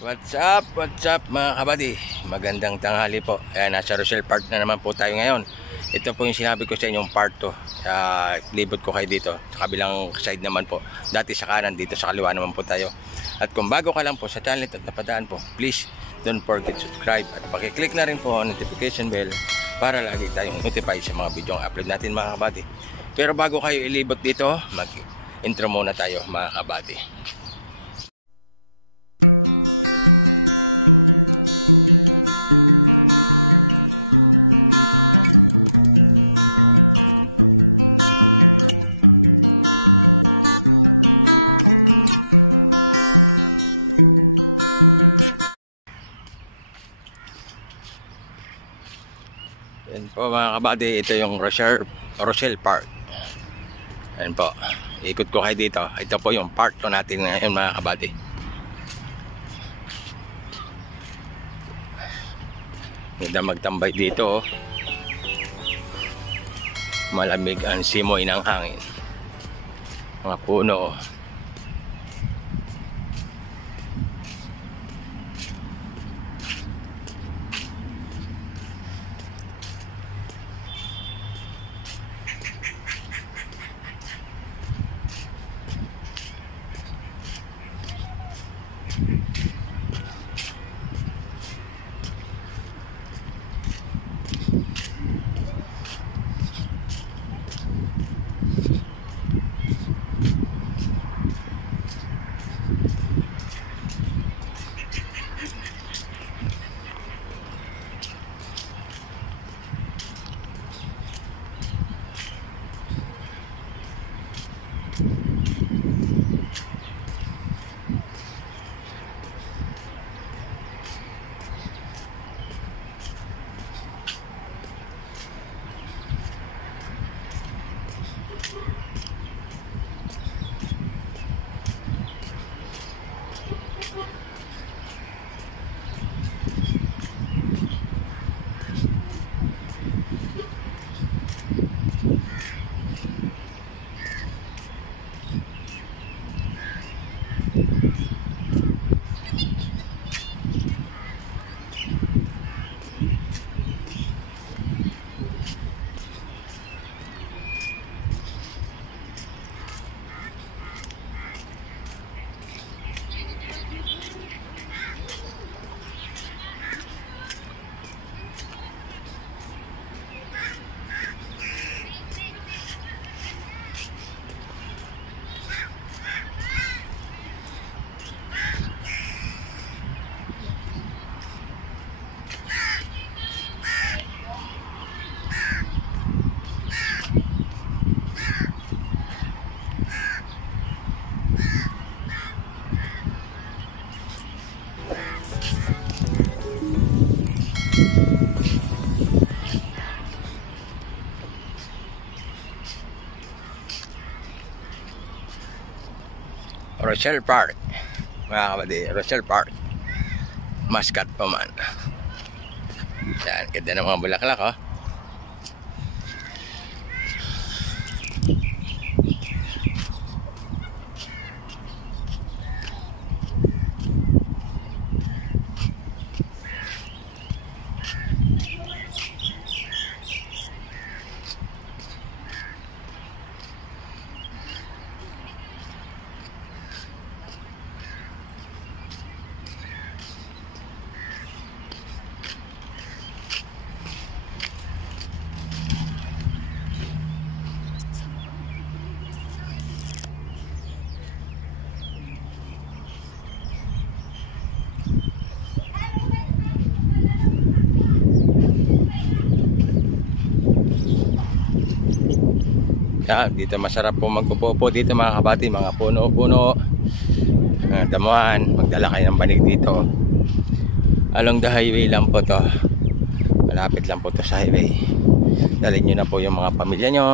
What's up mga kabady? Magandang tanghali po. Ayan, nasa Rochelle Park na naman po tayo ngayon. Ito po yung sinabi ko sa inyong part 2. Libot ko kayo dito. Sa kabilang side naman po. Dati sa kanan, dito sa kaliwa naman po tayo. At kung bago ka lang po sa channel at napadaan po, please don't forget to subscribe. At pakiclick na rin po ang notification bell para lagi tayong notify sa mga video ang upload natin mga kabady. Pero bago kayo ilibot dito, mag-intro muna tayo mga kabady. Yan po mga kabady, ito yung Rochelle Park. Yan po, ikot ko kayo dito. Ito po yung part 2 natin ngayon mga kabady. Ganda magtambay dito, oh. Malamig ang simoy ng hangin. Mga puno, oh. Rochelle Park mga kabady, Rochelle Park, Mascot pa man. Yan, ganda ng mga bulaklak, oh. Yan, dito masarap po magpupo dito mga kabady, mga puno-puno, damuhan. Magdala kayo ng banig dito. Along the highway lang po to, malapit lang po to sa highway. Dalhin nyo na po yung mga pamilya nyo,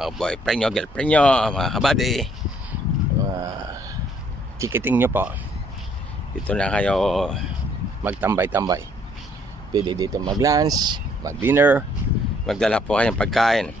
mga boyfriend nyo, girlfriend nyo, mga kabady, chikiting nyo po. Dito na kayo magtambay-tambay. Pwede dito mag-lunch, mag-dinner, magdala po kayong pagkain.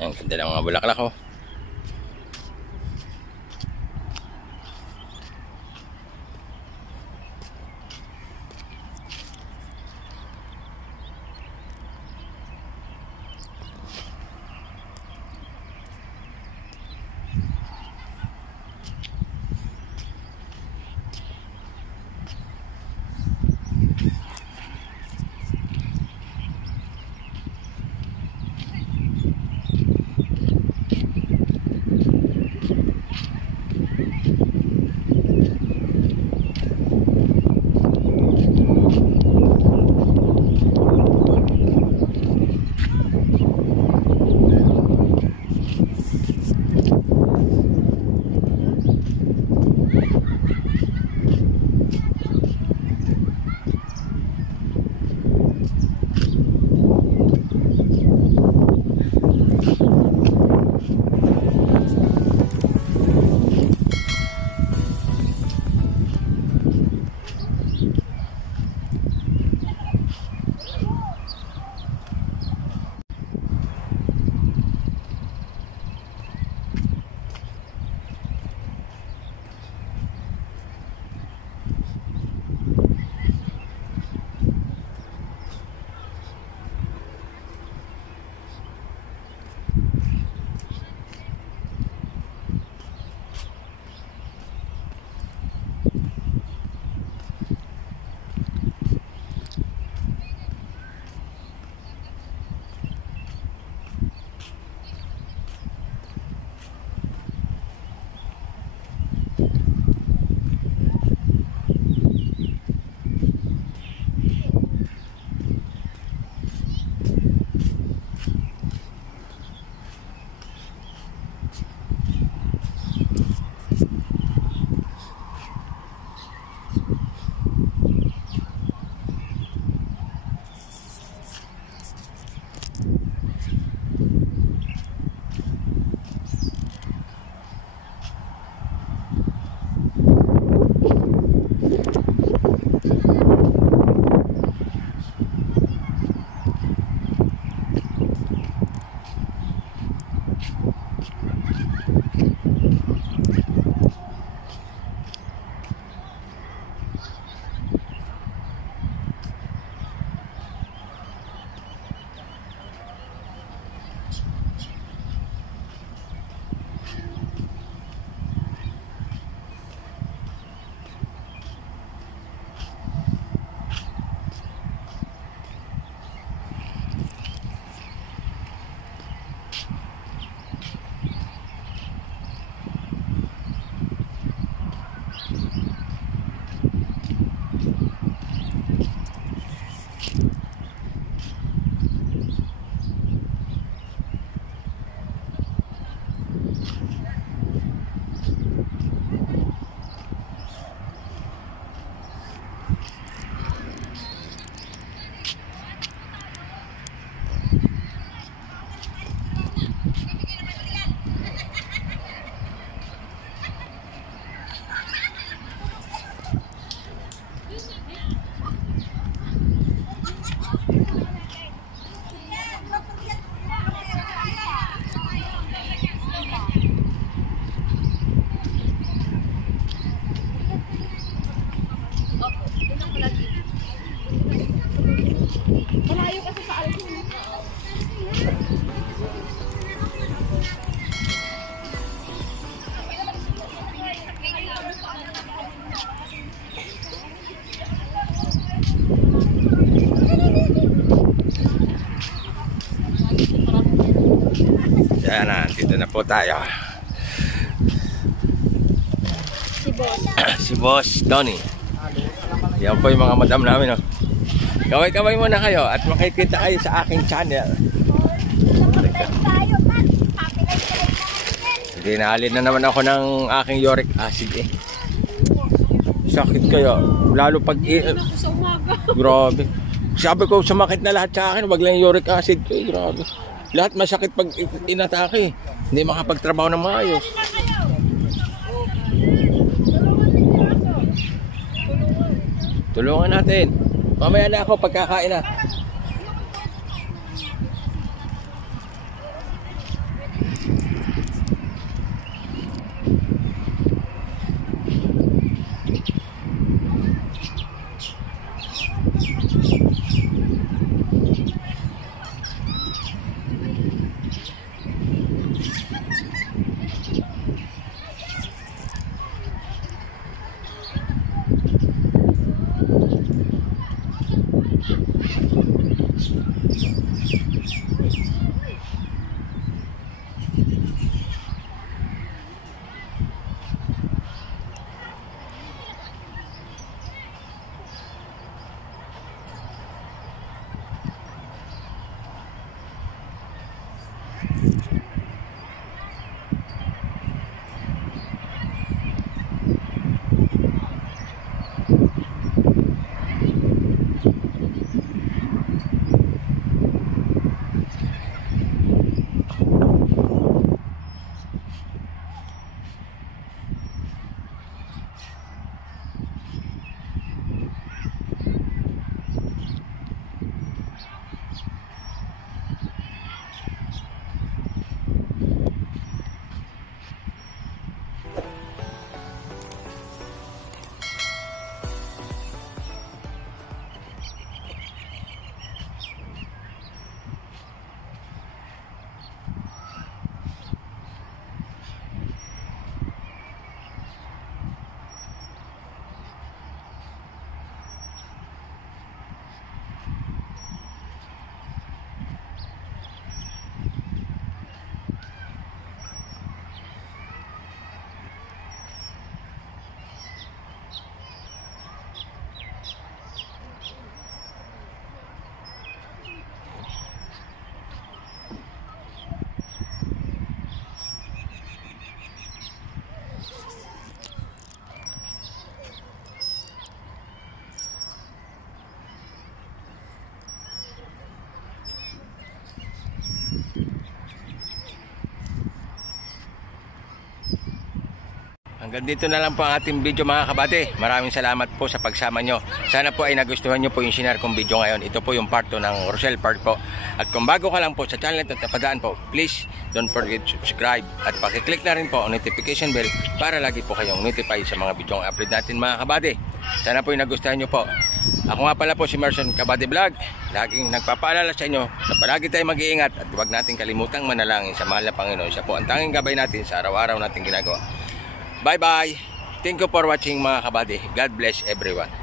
Ang ganda ng mga bulaklak oh. Ayan na, dito na po tayo. Si Boss Tony. Yan po yung mga madam namin. Oh. Kaway-kaway muna kayo at makikita kayo sa aking channel. Dinalin na naman ako ng aking uric acid eh. Sakit kayo. Lalo pag... grabe. Sabi ko, sumakit na lahat sa akin. Wag lang uric acid ko eh. Grabe. Lahat masakit pag inatake. Hindi makapagtrabaho ng maayos. Tulungan natin. Mamaya na ako pagkakain na. Hanggang dito na lang po ang ating video mga kabady. Maraming salamat po sa pagsama nyo. Sana po ay nagustuhan nyo po yung sinare kong video ngayon. Ito po yung part 2 ng Rossel Park po. At kung bago ka lang po sa channel at napadaan po, please don't forget to subscribe. At pakiclick na rin po ang notification bell para lagi po kayong notify sa mga video ang upload natin mga kabady. Sana po ay nagustuhan nyo po. Ako nga pala po si Merson Kabady Vlog. Laging nagpapaalala sa inyo na palagi tayong mag-iingat at huwag natin kalimutang manalangin sa mahal na Panginoon. Siya po ang tanging gabay natin sa araw-araw nating ginagawa. Bye bye. Thank you for watching mga kabady. God bless everyone.